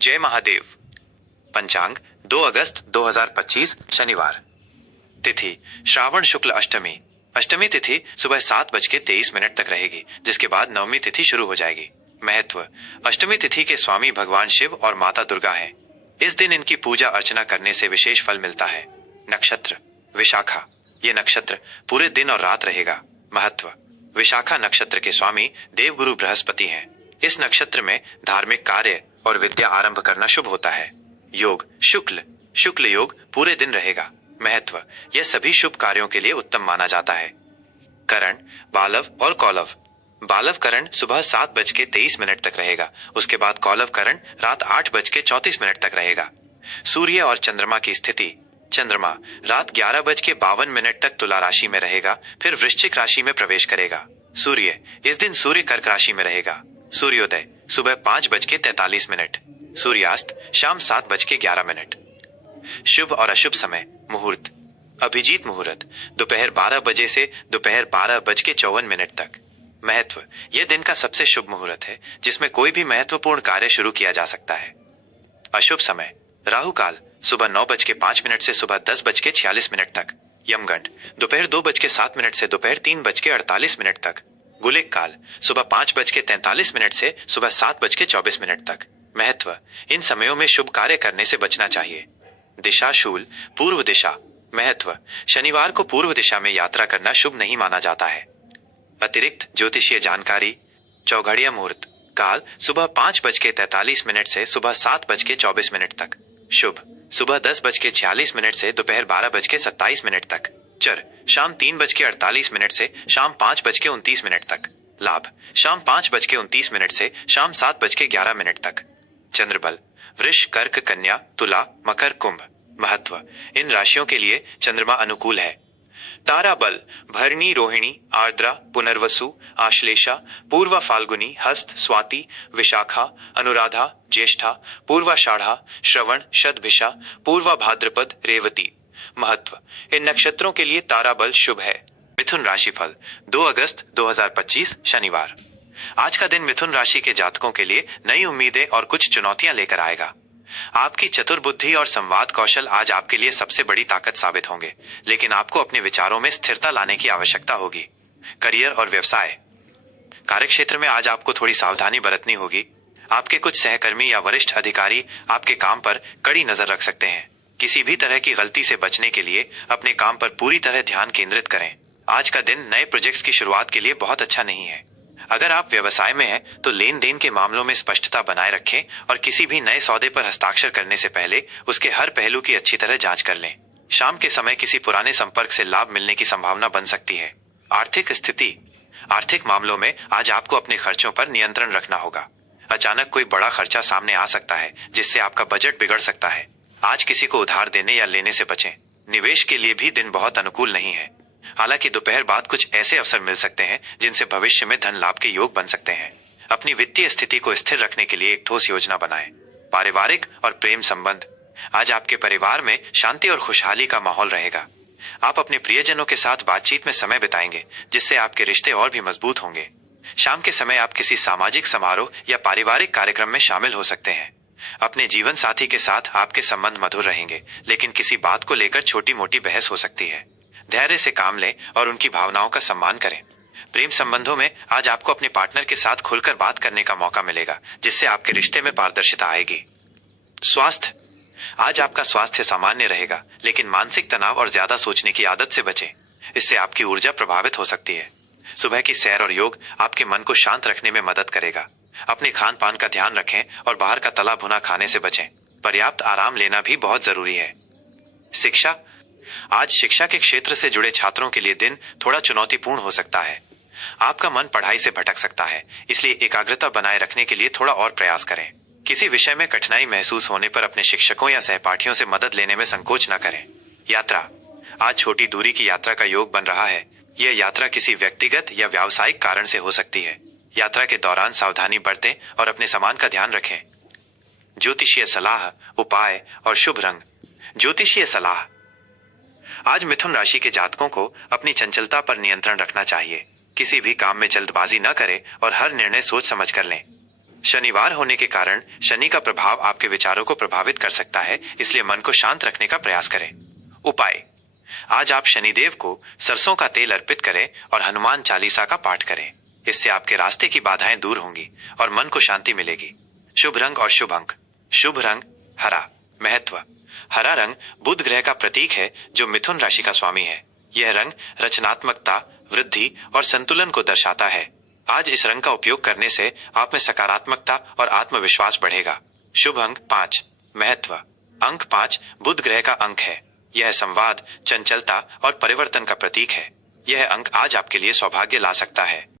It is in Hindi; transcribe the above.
जय महादेव। पंचांग 2 अगस्त 2025 शनिवार। तिथि श्रावण शुक्ल अष्टमी। अष्टमी तिथि सुबह 7:23 तक रहेगी, जिसके बाद नवमी तिथि शुरू हो जाएगी। महत्व: अष्टमी तिथि के स्वामी भगवान शिव और माता दुर्गा हैं। इस दिन इनकी पूजा अर्चना करने से विशेष फल मिलता है। नक्षत्र विशाखा। ये नक्षत्र पूरे दिन और रात रहेगा। महत्व: विशाखा नक्षत्र के स्वामी देवगुरु बृहस्पति हैं। इस नक्षत्र में धार्मिक कार्य और विद्या आरंभ करना शुभ होता है। योग शुक्ल योग पूरे दिन रहेगा। महत्व: यह सभी शुभ कार्यों के लिए उत्तम माना जाता है। करण बालव और कौलव। बालव करण सुबह 7:23 तक रहेगा। उसके बाद कौलव करण रात 8:34 तक रहेगा। सूर्य और चंद्रमा की स्थिति: चंद्रमा रात 11:52 तक तुला राशि में रहेगा, फिर वृश्चिक राशि में प्रवेश करेगा। सूर्य इस दिन सूर्य कर्क राशि में रहेगा। सूर्योदय सुबह 5:43। सूर्यास्त शाम 7:11। शुभ और अशुभ समय: मुहूर्त अभिजीत मुहूर्त दोपहर 12 बजे से दोपहर 12:54 तक। महत्व: यह दिन का सबसे शुभ मुहूर्त है, जिसमें कोई भी महत्वपूर्ण कार्य शुरू किया जा सकता है। अशुभ समय: राहु काल सुबह 9:05 से सुबह 10:46 तक। यमगंड दोपहर 2:07 से दोपहर 3:48 तक। गुलिक काल सुबह 5:43 से सुबह 7:24 तक। महत्व: इन समयों में शुभ कार्य करने से बचना चाहिए। दिशा शूल पूर्व दिशा। महत्व: शनिवार को पूर्व दिशा में यात्रा करना शुभ नहीं माना जाता है। अतिरिक्त ज्योतिषीय जानकारी: चौघड़िया मुहूर्त काल सुबह 5:43 से सुबह 7:24 तक। शुभ सुबह 10:46 से दोपहर 12:27 तक। चर शाम 3:48 से शाम 5:29 तक। लाभ शाम 5:29 से शाम 7:11 तक। चंद्रबल वृष कर्क कन्या तुला मकर कुंभ। महत्व: इन राशियों के लिए चंद्रमा अनुकूल है। तारा बल भरणी रोहिणी आर्द्रा पुनर्वसु आश्लेषा पूर्वा फाल्गुनी हस्त स्वाति विशाखा अनुराधा ज्येष्ठा पूर्वाषाढ़ा श्रवण शतभिषा पूर्वा भाद्रपद रेवती। महत्व: इन नक्षत्रों के लिए तारा बल शुभ है। मिथुन राशिफल 2 अगस्त 2025 शनिवार। आज का दिन मिथुन राशि के जातकों के लिए नई उम्मीदें और कुछ चुनौतियां लेकर आएगा। आपकी चतुर बुद्धि और संवाद कौशल आज आपके लिए सबसे बड़ी ताकत साबित होंगे, लेकिन आपको अपने विचारों में स्थिरता लाने की आवश्यकता होगी। करियर और व्यवसाय: कार्यक्षेत्र में आज आपको थोड़ी सावधानी बरतनी होगी। आपके कुछ सहकर्मी या वरिष्ठ अधिकारी आपके काम पर कड़ी नजर रख सकते हैं। किसी भी तरह की गलती से बचने के लिए अपने काम पर पूरी तरह ध्यान केंद्रित करें। आज का दिन नए प्रोजेक्ट्स की शुरुआत के लिए बहुत अच्छा नहीं है। अगर आप व्यवसाय में हैं, तो लेन देन के मामलों में स्पष्टता बनाए रखें और किसी भी नए सौदे पर हस्ताक्षर करने से पहले उसके हर पहलू की अच्छी तरह जांच कर लें। शाम के समय किसी पुराने संपर्क से लाभ मिलने की संभावना बन सकती है। आर्थिक स्थिति: आर्थिक मामलों में आज आपको अपने खर्चों पर नियंत्रण रखना होगा। अचानक कोई बड़ा खर्चा सामने आ सकता है, जिससे आपका बजट बिगड़ सकता है। आज किसी को उधार देने या लेने से बचें। निवेश के लिए भी दिन बहुत अनुकूल नहीं है। हालांकि दोपहर बाद कुछ ऐसे अवसर मिल सकते हैं जिनसे भविष्य में धन लाभ के योग बन सकते हैं। अपनी वित्तीय स्थिति को स्थिर रखने के लिए एक ठोस योजना बनाएं। पारिवारिक और प्रेम संबंध: आज आपके परिवार में शांति और खुशहाली का माहौल रहेगा। आप अपने प्रियजनों के साथ बातचीत में समय बिताएंगे, जिससे आपके रिश्ते और भी मजबूत होंगे। शाम के समय आप किसी सामाजिक समारोह या पारिवारिक कार्यक्रम में शामिल हो सकते हैं। अपने जीवन साथी के साथ आपके संबंध मधुर रहेंगे, लेकिन किसी बात को लेकर छोटी मोटी बहस हो सकती है। धैर्य से काम लें और उनकी भावनाओं का सम्मान करें। प्रेम संबंधों में आज आपको अपने पार्टनर के साथ खुलकर बात करने का मौका मिलेगा, जिससे आपके रिश्ते में पारदर्शिता आएगी। स्वास्थ्य: आज आपका स्वास्थ्य सामान्य रहेगा, लेकिन मानसिक तनाव और ज्यादा सोचने की आदत से बचें। इससे आपकी ऊर्जा प्रभावित हो सकती है। सुबह की सैर और योग आपके मन को शांत रखने में मदद करेगा। अपने खान पान का ध्यान रखें और बाहर का तला भुना खाने से बचें। पर्याप्त आराम लेना भी बहुत जरूरी है। शिक्षा: आज शिक्षा के क्षेत्र से जुड़े छात्रों के लिए दिन थोड़ा चुनौतीपूर्ण हो सकता है। आपका मन पढ़ाई से भटक सकता है, इसलिए एकाग्रता बनाए रखने के लिए थोड़ा और प्रयास करें। किसी विषय में कठिनाई महसूस होने पर अपने शिक्षकों या सहपाठियों से मदद लेने में संकोच न करें। यात्रा: आज छोटी दूरी की यात्रा का योग बन रहा है। यह यात्रा किसी व्यक्तिगत या व्यावसायिक कारण से हो सकती है। यात्रा के दौरान सावधानी बरतें और अपने सामान का ध्यान रखें। ज्योतिषीय सलाह, उपाय और शुभ रंग। ज्योतिषीय सलाह: आज मिथुन राशि के जातकों को अपनी चंचलता पर नियंत्रण रखना चाहिए। किसी भी काम में जल्दबाजी न करें और हर निर्णय सोच समझ कर लें। शनिवार होने के कारण शनि का प्रभाव आपके विचारों को प्रभावित कर सकता है, इसलिए मन को शांत रखने का प्रयास करें। उपाय: आज आप शनिदेव को सरसों का तेल अर्पित करें और हनुमान चालीसा का पाठ करें। इससे आपके रास्ते की बाधाएं दूर होंगी और मन को शांति मिलेगी। शुभ रंग और शुभ अंक: शुभ रंग हरा। महत्व: हरा रंग बुध ग्रह का प्रतीक है, जो मिथुन राशि का स्वामी है। यह रंग रचनात्मकता, वृद्धि और संतुलन को दर्शाता है। आज इस रंग का उपयोग करने से आप में सकारात्मकता और आत्मविश्वास बढ़ेगा। शुभ अंक 5। महत्व: अंक 5 बुध ग्रह का अंक है। यह संवाद, चंचलता और परिवर्तन का प्रतीक है। यह अंक आज आपके लिए सौभाग्य ला सकता है।